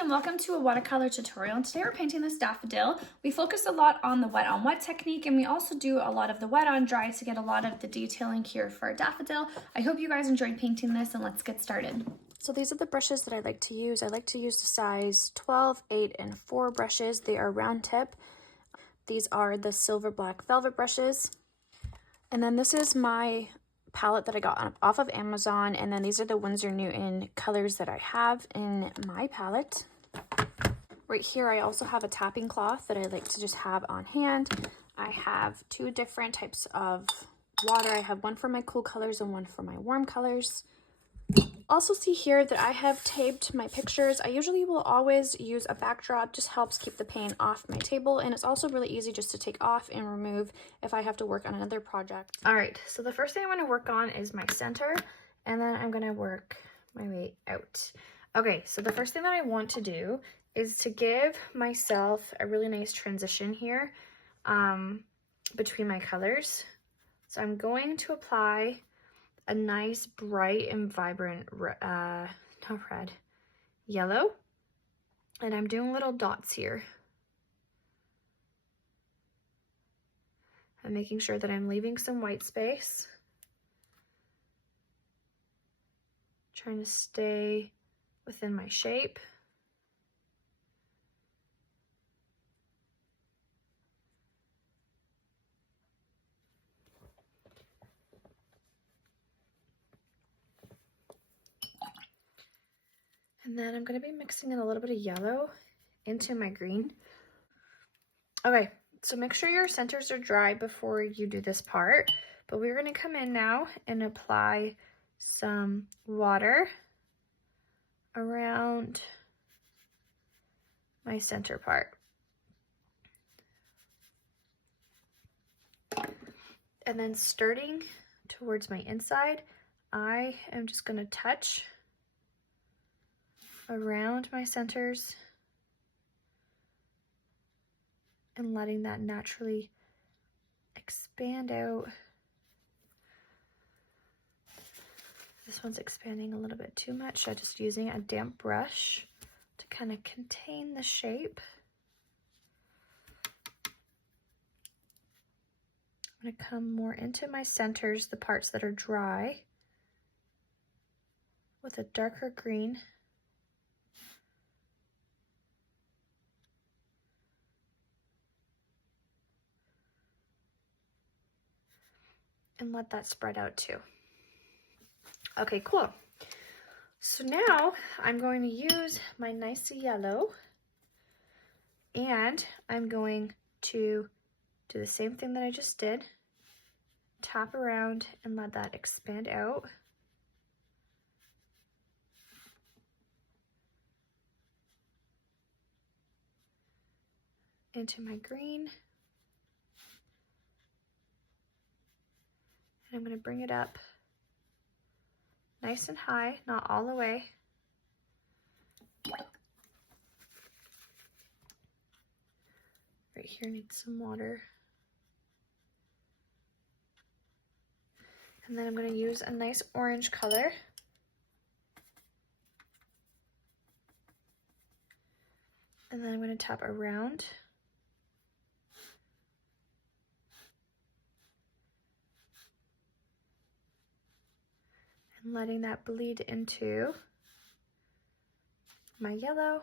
and welcome to a watercolor tutorial. And today we're painting this daffodil. We focus a lot on the wet on wet technique, and we also do a lot of the wet on dry to get a lot of the detailing here for a daffodil. I hope you guys enjoyed painting this, and let's get started. So these are the brushes that I like to use. I like to use the size 12, 8, and 4 brushes. They are round tip. These are the silver black velvet brushes. And then this is my palette that I got off of Amazon, and then these are the Winsor Newton colors that I have in my palette. Right here I also have a tapping cloth that I like to just have on hand. I have two different types of water. I have one for my cool colors and one for my warm colors. Also see here that I have taped my pictures. I usually will always use a backdrop, just helps keep the paint off my table, and it's also really easy just to take off and remove if I have to work on another project. All right, so the first thing I'm going to work on is my center, and then I'm going to work my way out. Okay, so the first thing that I want to do is to give myself a really nice transition here between my colors. So I'm going to apply a nice bright and vibrant yellow, and I'm doing little dots here. I'm making sure that I'm leaving some white space, trying to stay within my shape. And then I'm going to be mixing in a little bit of yellow into my green. Okay, so make sure your centers are dry before you do this part. But we're going to come in now and apply some water around my center part. And then starting towards my inside, I am just going to touch around my centers and letting that naturally expand out. This one's expanding a little bit too much, so just using a damp brush to kind of contain the shape. I'm going to come more into my centers, the parts that are dry, with a darker green. And let that spread out too. Okay, cool. So now I'm going to use my nice yellow, and I'm going to do the same thing that I just did. Tap around and let that expand out. Into my green. And I'm going to bring it up nice and high, not all the way. Right here needs some water. And then I'm going to use a nice orange color. And then I'm going to tap around. And letting that bleed into my yellow.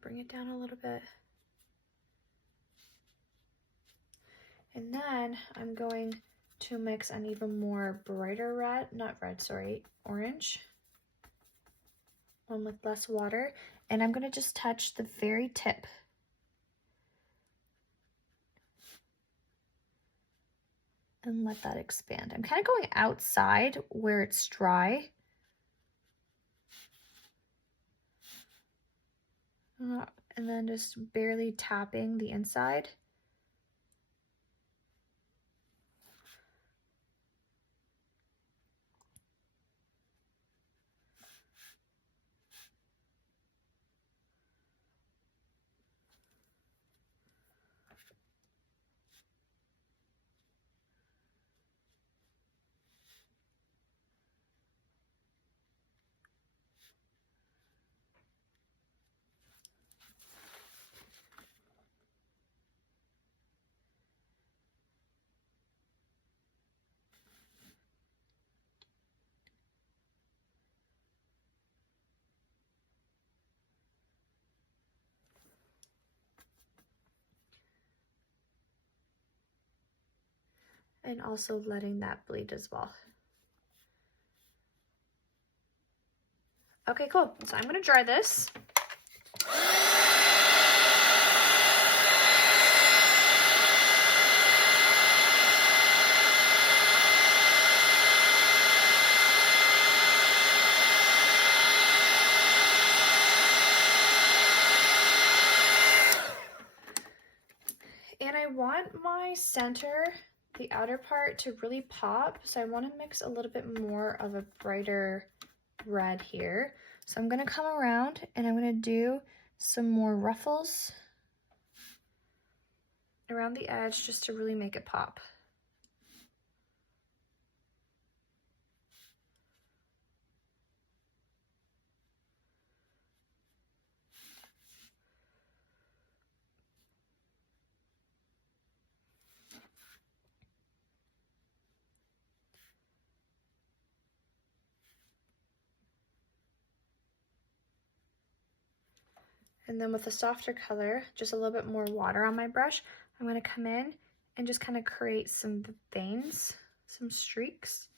Bring it down a little bit. And then I'm going to mix an even more brighter orange. One with less water. And I'm going to just touch the very tip. And let that expand. I'm kind of going outside where it's dry. And then just barely tapping the inside. And also letting that bleed as well. Okay, cool. So I'm gonna dry this. And I want my center, the outer part, to really pop. So I want to mix a little bit more of a brighter red here. So I'm going to come around and I'm going to do some more ruffles around the edge just to really make it pop. And then with a softer color, just a little bit more water on my brush, I'm going to come in and just kind of create some veins, some streaks.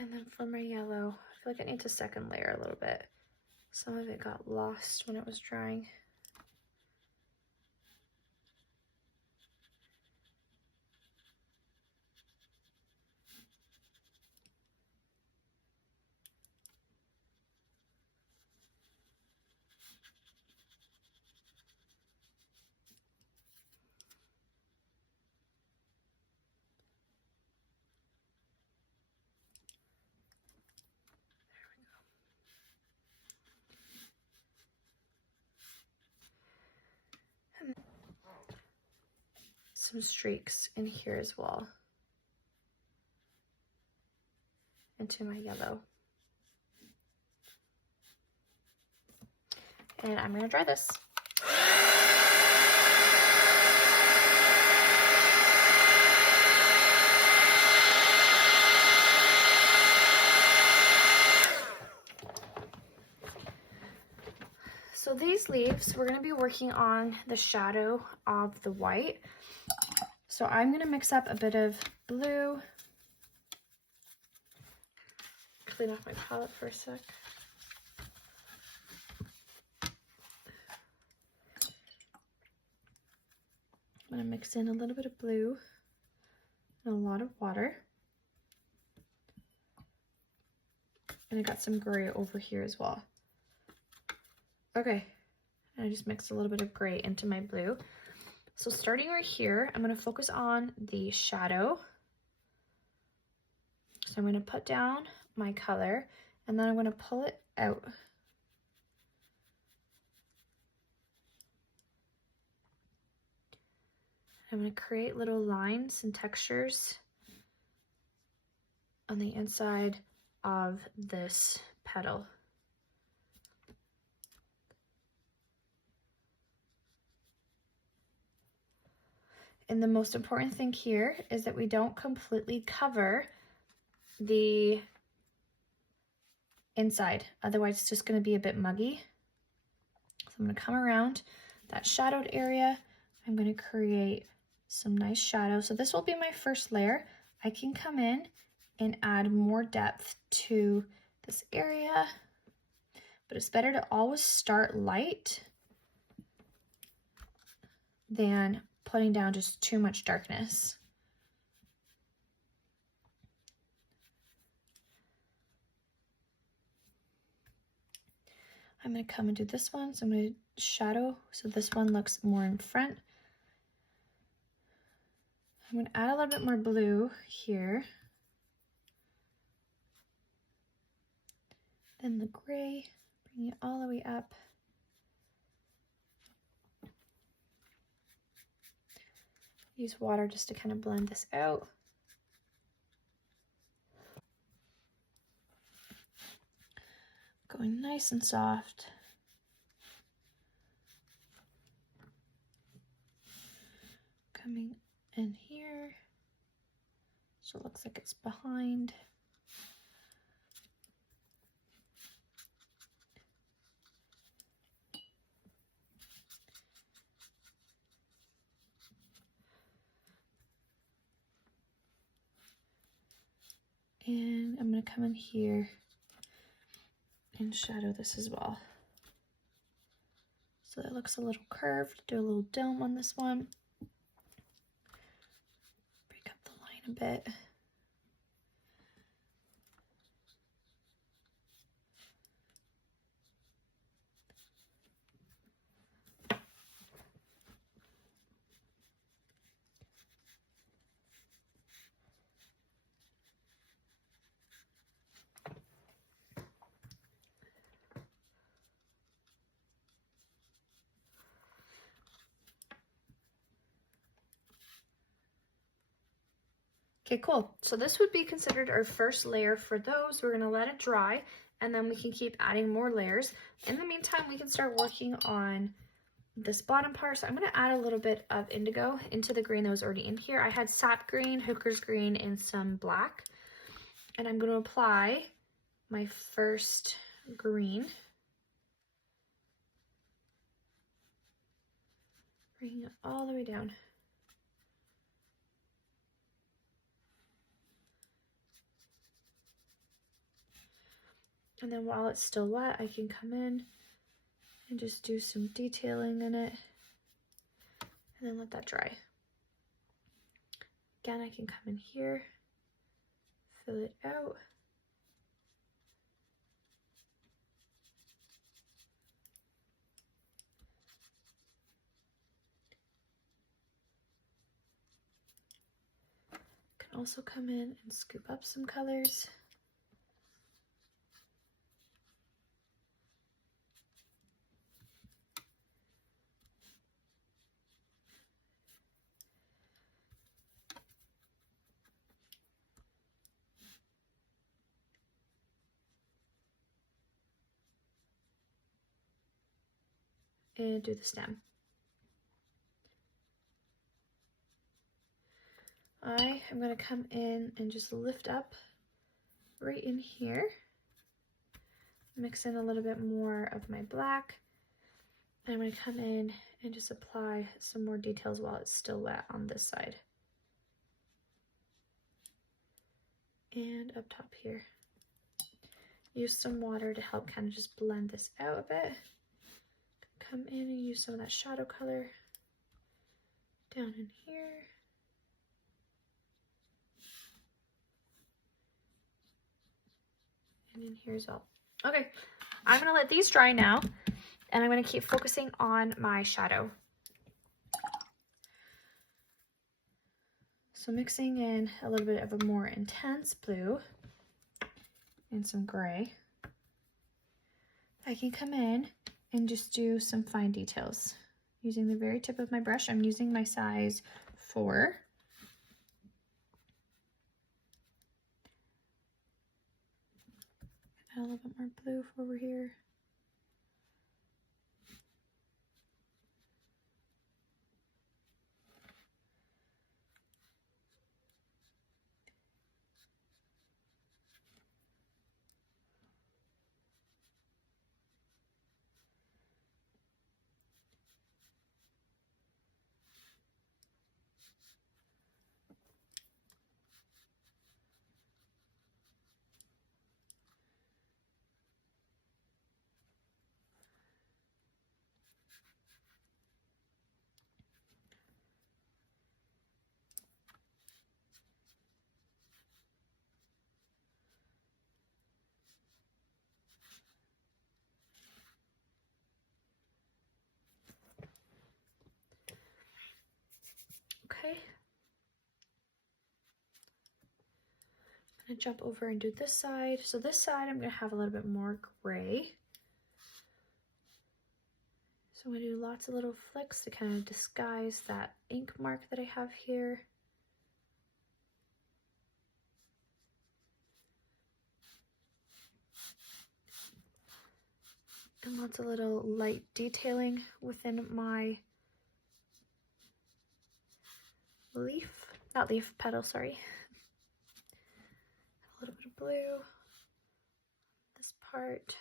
And then for my yellow, I feel like it needs a second layer a little bit. Some of it got lost when it was drying. And some streaks in here as well, into my yellow. And I'm gonna dry this. So these leaves, we're gonna be working on the shadow of the white. So I'm gonna mix up a bit of blue. Clean off my palette for a sec. I'm gonna mix in a little bit of blue and a lot of water. And I got some gray over here as well. Okay, and I just mixed a little bit of gray into my blue. So starting right here, I'm gonna focus on the shadow. So I'm gonna put down my color and then I'm gonna pull it out. I'm gonna create little lines and textures on the inside of this petal. And the most important thing here is that we don't completely cover the inside. Otherwise, it's just going to be a bit muggy. So I'm going to come around that shadowed area. I'm going to create some nice shadow. So this will be my first layer. I can come in and add more depth to this area, but it's better to always start light than putting down just too much darkness. I'm going to come and do this one, so I'm going to shadow so this one looks more in front. I'm going to add a little bit more blue here. Then the gray, bring it all the way up. Use water just to kind of blend this out. Going nice and soft. Coming in here, so it looks like it's behind. And I'm going to come in here and shadow this as well. So it looks a little curved. Do a little dome on this one. Break up the line a bit. Okay, cool. So this would be considered our first layer for those. We're gonna let it dry and then we can keep adding more layers. In the meantime, we can start working on this bottom part. So I'm gonna add a little bit of indigo into the green that was already in here. I had sap green, hooker's green, and some black. And I'm gonna apply my first green. Bringing it all the way down. And then while it's still wet, I can come in and just do some detailing in it and then let that dry. Again, I can come in here, fill it out. Can also come in and scoop up some colors. And do the stem. I am going to come in and just lift up right in here. Mix in a little bit more of my black. And I'm going to come in and just apply some more details while it's still wet on this side. And up top here. Use some water to help kind of just blend this out a bit. Come in and use some of that shadow color down in here. And in here as well. Okay, I'm gonna let these dry now and I'm gonna keep focusing on my shadow. So mixing in a little bit of a more intense blue and some gray. I can come in and just do some fine details. Using the very tip of my brush, I'm using my size 4. Add a little bit more blue over here. I'm gonna jump over and do this side. So this side, I'm gonna have a little bit more gray. So I'm gonna do lots of little flicks to kind of disguise that ink mark that I have here. And lots of little light detailing within my petal, sorry. A little bit of blue, this part.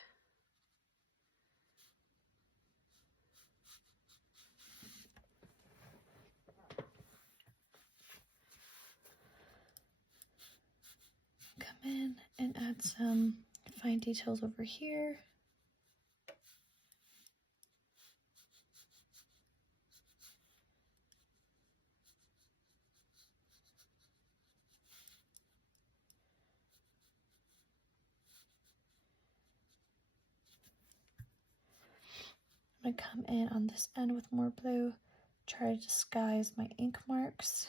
Come in and add some fine details over here. I'm gonna come in on this end with more blue, try to disguise my ink marks.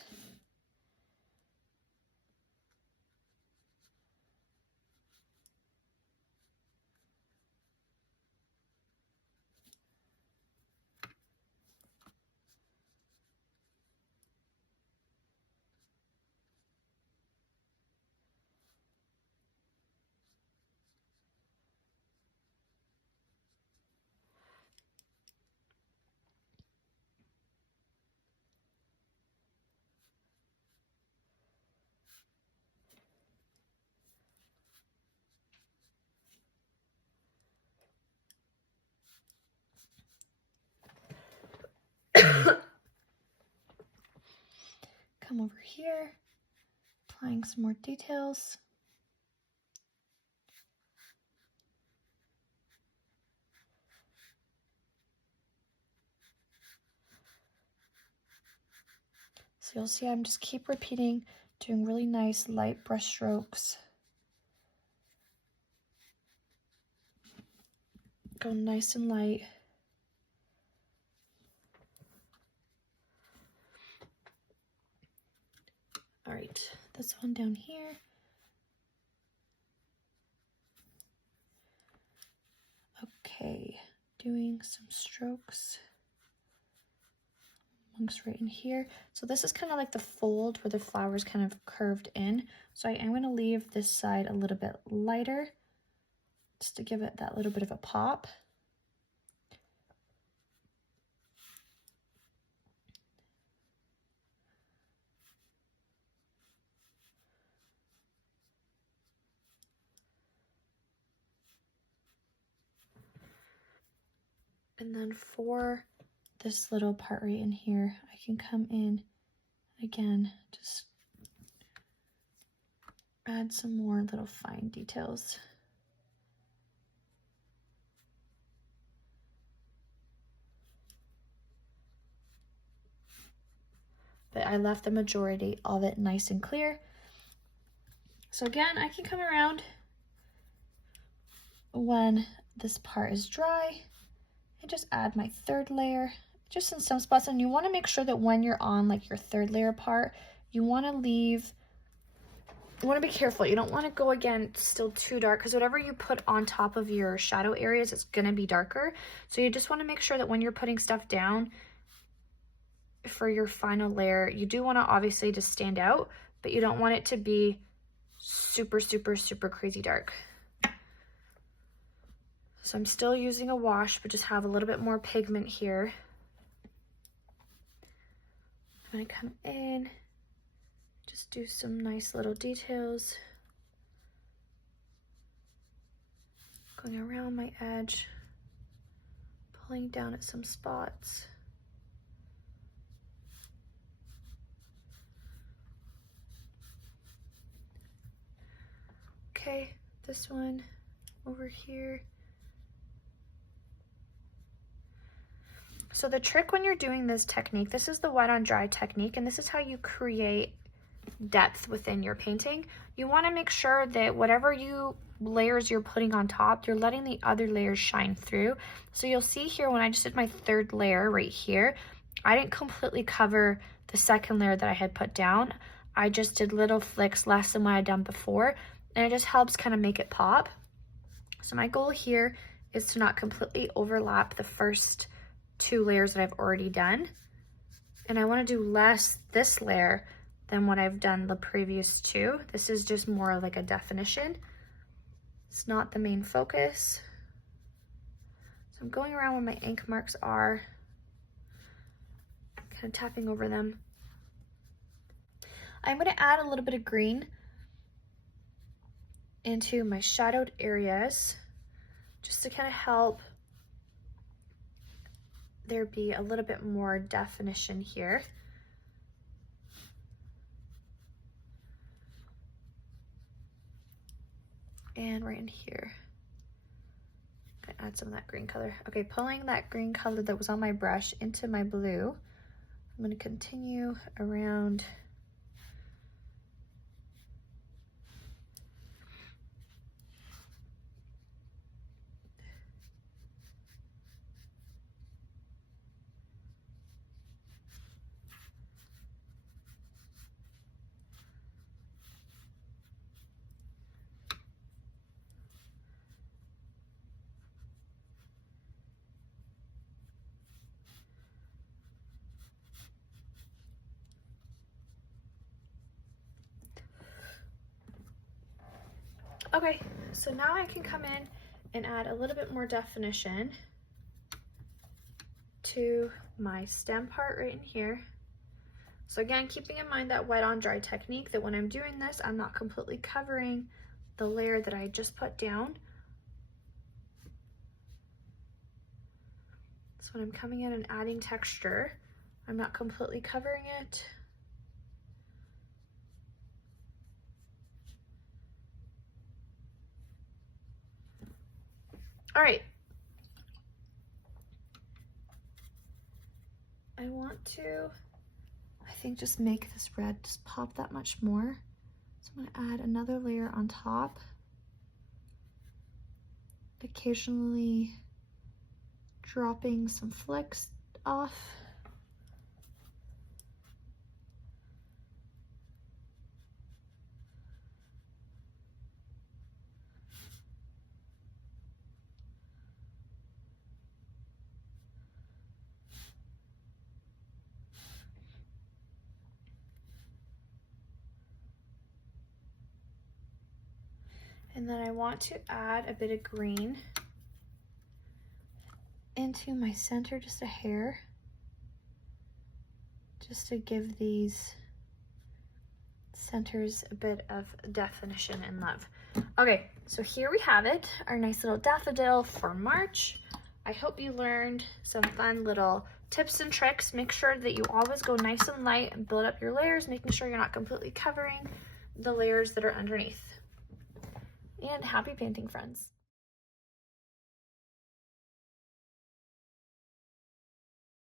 Come over here, applying some more details. So you'll see I'm just keep repeating, doing really nice light brush strokes. Go nice and light. All right, this one down here. Okay, doing some strokes amongst right in here. So this is kind of like the fold where the flower's kind of curved in. So I am going to leave this side a little bit lighter just to give it that little bit of a pop. And then for this little part right in here, I can come in again, just add some more little fine details. But I left the majority of it nice and clear. So again, I can come around when this part is dry and just add my third layer just in some spots. And you want to make sure that when you're on like your third layer part, you want to be careful. You don't want to go again still too dark, because whatever you put on top of your shadow areas, it's going to be darker. So you just want to make sure that when you're putting stuff down for your final layer, you do want to obviously just stand out, but you don't want it to be super, super, super crazy dark. So I'm still using a wash, but just have a little bit more pigment here. I'm gonna come in, just do some nice little details. Going around my edge, pulling down at some spots. Okay, this one over here. So the trick when you're doing this technique, this is the wet on dry technique, and this is how you create depth within your painting. You want to make sure that whatever layers you're putting on top, you're letting the other layers shine through. So you'll see here when I just did my third layer right here, I didn't completely cover the second layer that I had put down. I just did little flicks less than what I'd done before, and it just helps kind of make it pop. So my goal here is to not completely overlap the first 2 layers that I've already done. And I want to do less this layer than what I've done the previous 2. This is just more like a definition. It's not the main focus. So I'm going around where my ink marks are, kind of tapping over them. I'm going to add a little bit of green into my shadowed areas just to kind of help there be a little bit more definition here. And right in here, I'm gonna add some of that green color. Okay, pulling that green color that was on my brush into my blue, I'm gonna continue around Okay, so now I can come in and add a little bit more definition to my stem part right in here. So again, keeping in mind that wet on dry technique, that when I'm doing this, I'm not completely covering the layer that I just put down. So when I'm coming in and adding texture, I'm not completely covering it. All right. I want to, I think, just make this red just pop that much more. So I'm gonna add another layer on top. Occasionally dropping some flecks off. And then I want to add a bit of green into my center, just a hair, just to give these centers a bit of definition and love. Okay, so here we have it, our nice little daffodil for March. I hope you learned some fun little tips and tricks. Make sure that you always go nice and light and build up your layers, making sure you're not completely covering the layers that are underneath. And happy painting, friends.